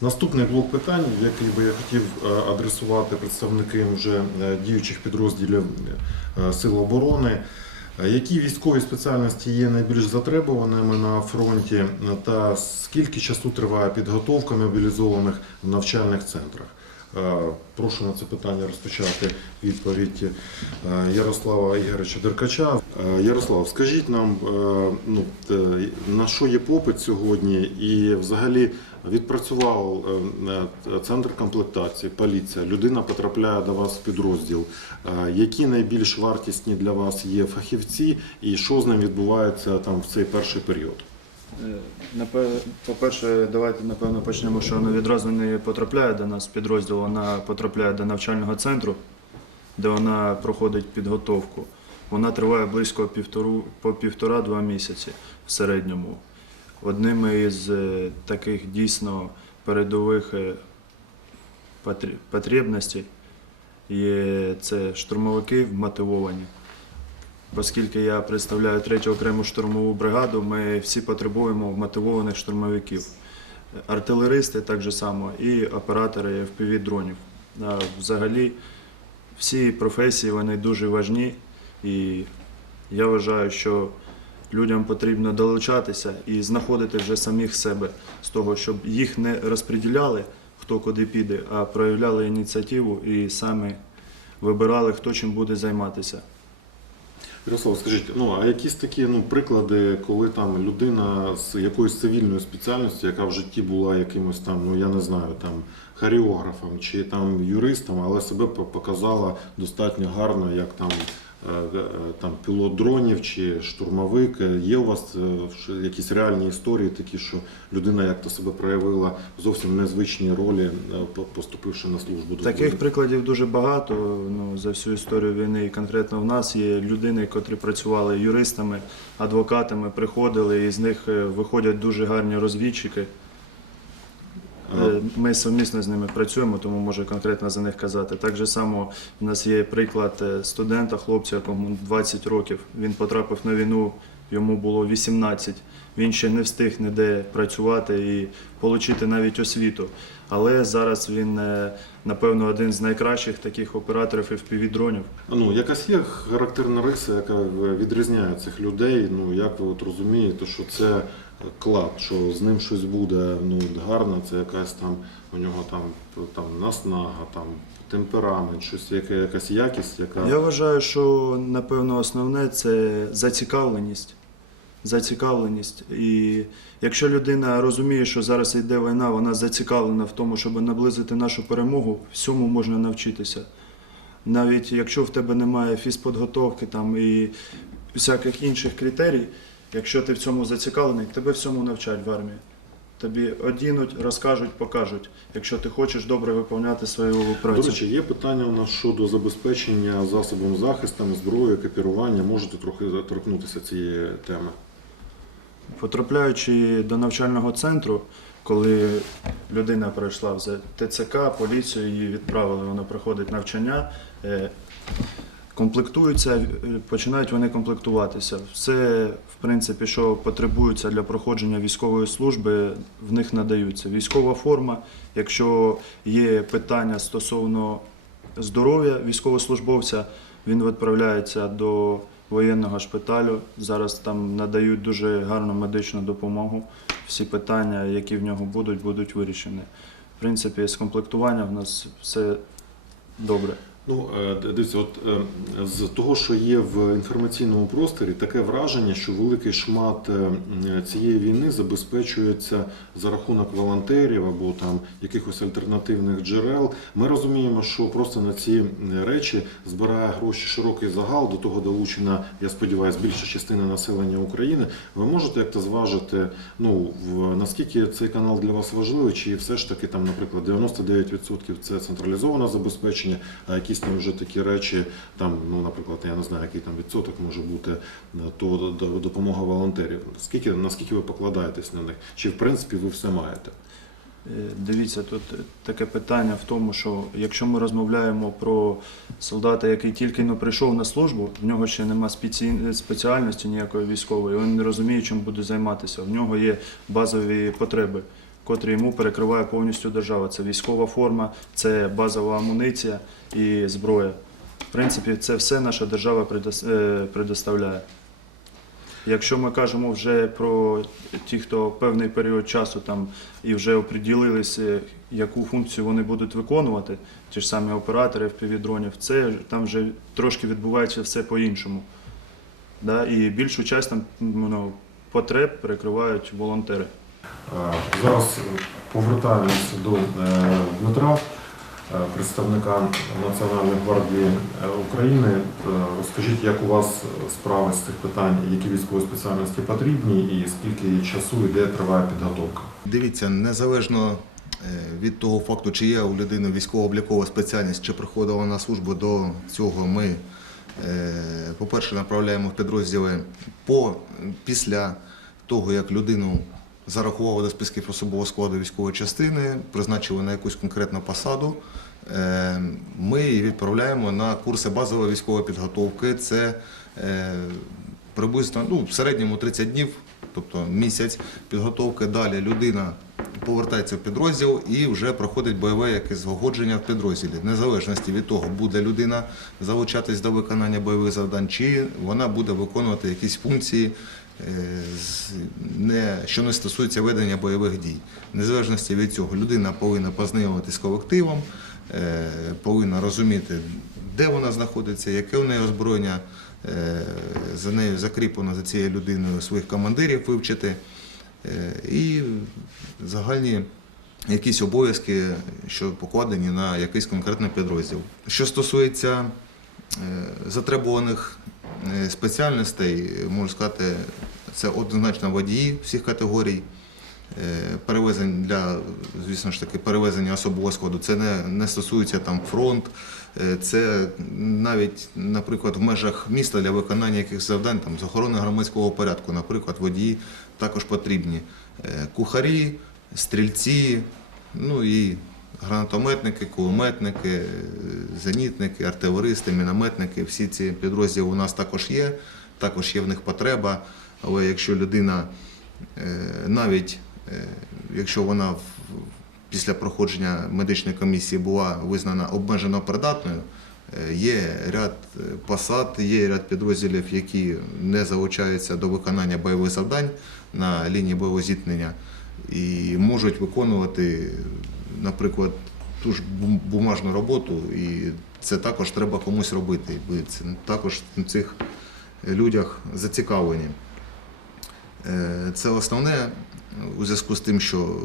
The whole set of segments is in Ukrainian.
Наступний блок питань, який би я хотів е, адресувати представникам вже е, діючих підрозділів е, Сил оборони. Які військові спеціальності є найбільш затребуваними на фронті, та скільки часу триває підготовка мобілізованих в навчальних центрах? Е, Прошу на це питання розпочати відповідь е, Ярослава Ігоревича Деркача. Е, Ярослав, скажіть нам, ну, на що є попит сьогодні, і взагалі відпрацював центр комплектації, поліція. Людина потрапляє до вас в підрозділ. Які найбільш вартісні для вас є фахівці, і що з ним відбувається там в цей перший період? Е, По-перше, давайте напевно почнемо, що вона відразу не потрапляє до нас в підрозділ, вона потрапляє до навчального центру, де вона проходить підготовку. Вона триває близько півтору, по півтора-два місяці в середньому. Одним із е, таких дійсно передових е, потрі- потребностей є це штурмовики мотивовані. Оскільки я представляю третю окрему штурмову бригаду, ми всі потребуємо мотивованих штурмовиків. Артилеристи так же само і оператори fpv дронів. Взагалі всі професії вони дуже важні, і я вважаю, що людям потрібно долучатися і знаходити вже самих себе з того, щоб їх не розподіляли, хто куди піде, а проявляли ініціативу і самі вибирали, хто чим буде займатися. Ярослав, скажіть, ну а якісь такі ну приклади, коли там людина з якоюсь цивільною спеціальністю, яка в житті була якимось там, ну я не знаю, там хореографом чи там юристом, але себе по- показала достатньо гарно, як там. Е, е, Там пілот дронів чи штурмовик. Е, Є у вас якісь реальні історії, такі, що людина як-то себе проявила зовсім незвичній ролі, по- поступивши на службу до Таких прикладів дуже багато. Ну, за всю історію війни і конкретно в нас є людини, котрі працювали юристами, адвокатами, приходили, і з них виходять дуже гарні розвідчики. Е, Ми совмісно з ними працюємо, тому можу конкретно за них казати. Так же само в нас є приклад е, студента, хлопця, якому 20 років. Він потрапив на війну, йому було 18. Він ще не встиг ніде працювати і отримати навіть освіту. Але зараз він, е, напевно, один з найкращих таких операторів fpv дронів. Ну, якась є характерна риса, яка відрізняє цих людей. Ну, як ви от розумієте, що це клад, що з ним щось буде ну, гарно, це якась там у нього там, там наснага, там темперамент, щось, яке, якась якість, яка. Я вважаю, що напевно основне це зацікавленість. Зацікавленість. І якщо людина розуміє, що зараз йде війна, вона зацікавлена в тому, щоб наблизити нашу перемогу, всьому можна навчитися. Навіть якщо в тебе немає фізподготовки там і всяких інших критерій, якщо ти в цьому зацікавлений, тебе всьому навчать в армії. Тобі одінуть, розкажуть, покажуть, якщо ти хочеш добре виконувати свою До речі, є питання у нас щодо забезпечення засобом захисту, зброєю, екіпірування. Можете трохи торкнутися цієї теми. Потрапляючи до навчального центру, коли людина пройшла в ТЦК, поліцію, її відправили, вона проходить навчання, е, комплектуються, е, починають вони комплектуватися. Все, в принципі, що потребується для проходження військової служби, в них надаються. Військова форма, якщо є питання стосовно здоров'я військовослужбовця, він відправляється до воєнного шпиталю. Зараз там надають дуже гарну медичну допомогу. Всі питання, які в нього будуть, будуть вирішені. В принципі, з комплектування в нас все добре. Ну, е, дивіться, от е, з того, що є в інформаційному просторі, таке враження, що великий шмат е, цієї війни забезпечується за рахунок волонтерів або там якихось альтернативних джерел. Ми розуміємо, що просто на ці речі збирає гроші широкий загал. До того долучена, я сподіваюся, більша частина населення України. Ви можете як-то зважити, ну наскільки цей канал для вас важливий, чи все ж таки там, наприклад, 99% це централізоване забезпечення, а якісь там вже такі речі, там, ну, наприклад, я не знаю, який там відсоток може бути, е, то допомога волонтерів. Скільки наскільки ви покладаєтесь на них? Чи в принципі ви все маєте? Е, Дивіться, тут таке питання в тому, що якщо ми розмовляємо про солдата, який тільки но прийшов на службу, в нього ще нема спеціальності ніякої військової, він не розуміє, чим буде займатися. В нього є базові потреби котрі йому перекриває повністю держава. Це військова форма, це базова амуніція і зброя. В принципі, це все наша держава е, предоставляє. Якщо ми кажемо вже про ті, хто певний період часу там і вже оприділилися, яку функцію вони будуть виконувати, ті ж самі оператори FPV-дронів, це там вже трошки відбувається все по-іншому. Да? І більшу частину ну, потреб перекривають волонтери. Е, Зараз повертаємося до е, Дмитра, е, представника Національної гвардії України. Розкажіть, як у вас справи з цих питань, які військові спеціальності потрібні і скільки часу і де триває підготовка? Дивіться, незалежно від того факту, чи є у людини військово-облікова спеціальність, чи приходила на службу до цього, ми, по-перше, направляємо в підрозділи по, після того, як людину зарахували до списків особового складу військової частини, призначили на якусь конкретну посаду. е, Ми її відправляємо на курси базової військової підготовки. Це е, приблизно ну, в середньому 30 днів, тобто місяць підготовки. Далі людина повертається в підрозділ і вже проходить бойове якесь згогодження в підрозділі. В незалежності від того, буде людина залучатись до виконання бойових завдань, чи вона буде виконувати якісь функції. Е, Не, що не стосується ведення бойових дій. Незалежності від цього людина повинна познайомитися з колективом, е, повинна розуміти, де вона знаходиться, яке у неї озброєння, е, за нею закріплено за цією людиною своїх командирів вивчити і загальні якісь обов'язки, що покладені на якийсь конкретний підрозділ. Що стосується затребуваних спеціальностей, можу сказати, це однозначно водії всіх категорій. Е, Перевезень для, звісно ж таки, перевезення особового складу. Це не, не стосується там фронт, е, це навіть, наприклад, в межах міста для виконання якихось завдань, там, з охорони громадського порядку, наприклад, водії також потрібні. Е, Кухарі, стрільці, ну і гранатометники, кулеметники, зенітники, артилеристи, мінометники. Всі ці підрозділи у нас також є, також є в них потреба. Але якщо людина е, навіть е, якщо вона після проходження медичної комісії була визнана обмежено придатною, е, є ряд посад, є ряд підрозділів, які не залучаються до виконання бойових завдань на лінії бойового зіткнення і можуть виконувати, наприклад, ту ж бумажну роботу, і це також треба комусь робити. бо Це також в цих людях зацікавлені. Е, Це основне у зв'язку з тим, що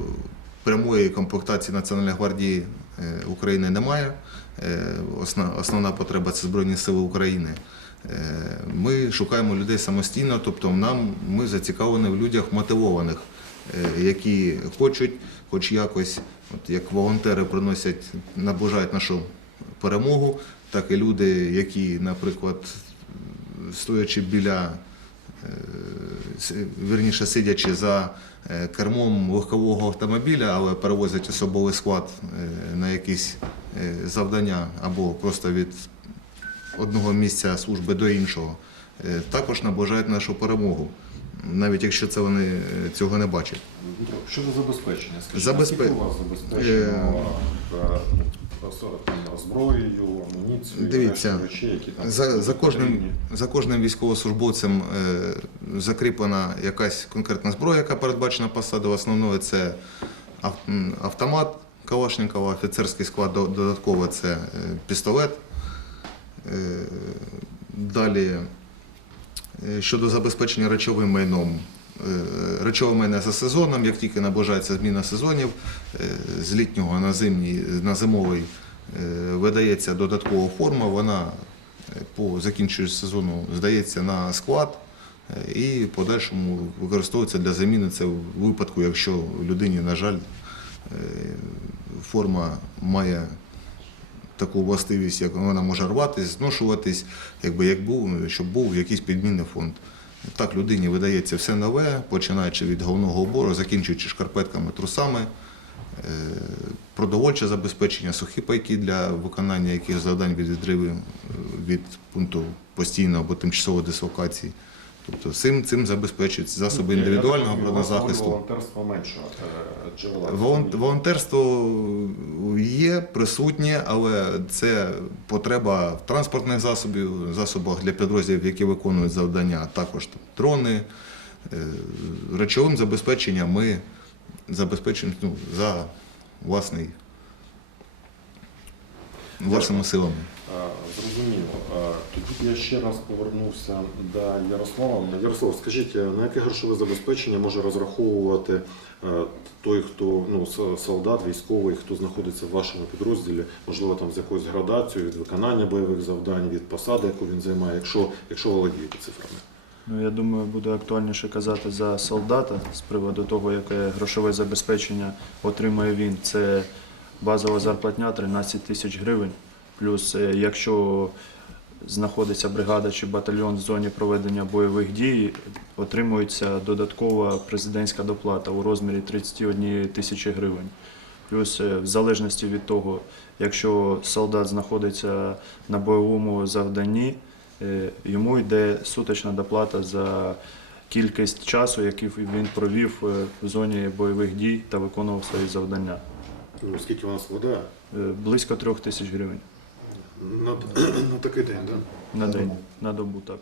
прямої комплектації Національної гвардії е, України немає. Е, Основна потреба це Збройні Сили України. Е, Ми шукаємо людей самостійно, тобто нам ми зацікавлені в людях мотивованих, е, які хочуть, хоч якось, от як волонтери приносять, наближають нашу перемогу, так і люди, які, наприклад, стоячи біля вірніше сидячи за е, кермом легкового автомобіля, але перевозять особовий склад е, на якісь е, завдання або просто від одного місця служби до іншого, також наближають нашу перемогу, навіть якщо це вони цього не бачать. Дмитро, Щодо забезпечення, скажіть, Забезпе- у вас забезпечено там, зброєю, амуніцією, Дивіться, речей, які там За, за, кожним, за кожним військовослужбовцем е, закріплена якась конкретна зброя, яка передбачена посадою. Основною це ав- автомат Калашникова, офіцерський склад додатково це е, пістолет. Е, Далі е, щодо забезпечення речовим майном. Е, Речове майно за сезоном, як тільки наближається зміна сезонів, е, з літнього на зимній, на зимовий е, видається додаткова форма, вона по закінченню сезону здається на склад і подальшому використовується для заміни це в випадку, якщо людині, на жаль, форма має таку властивість, як вона може рватись, зношуватись, якби як був, щоб був якийсь підмінний фонд. Так людині видається все нове, починаючи від головного убору, закінчуючи шкарпетками, трусами, е, продовольче забезпечення, сухі пайки для виконання яких завдань від відриву е, від пункту постійної або тимчасової дислокації. Тобто цим, цим забезпечують засоби індивідуального бронезахисту. Волонтерство менше е, джерела. Волонтерство є присутнє, але це потреба в транспортних засобів, засобах для підрозділів, які виконують завдання, а також там дрони. Е, Речовим забезпеченням ми забезпечуємо ну, за власний, власними силами. Зрозуміло. Тоді я ще раз повернувся до Ярослава. Ярослав, скажіть, е, на яке грошове забезпечення може розраховувати е, той, хто ну, солдат, військовий, хто знаходиться в вашому підрозділі, можливо, там з якоюсь градацією від виконання бойових завдань, від посади, яку він займає, якщо, якщо володієте цифрами? Ну, я думаю, буде актуальніше казати за солдата з приводу того, яке грошове забезпечення отримує він. Це базова зарплатня 13 тисяч гривень. Плюс, е, якщо знаходиться бригада чи батальйон в зоні проведення бойових дій, отримується додаткова президентська доплата у розмірі 31 тисячі гривень. Плюс, е, в залежності від того, якщо солдат знаходиться на бойовому завданні, е, йому йде суточна доплата за кількість часу, який він провів в зоні бойових дій та виконував свої завдання. Ну, скільки у нас вода? Близько трьох тисяч гривень На, на такий день, так? на день, на добу, так.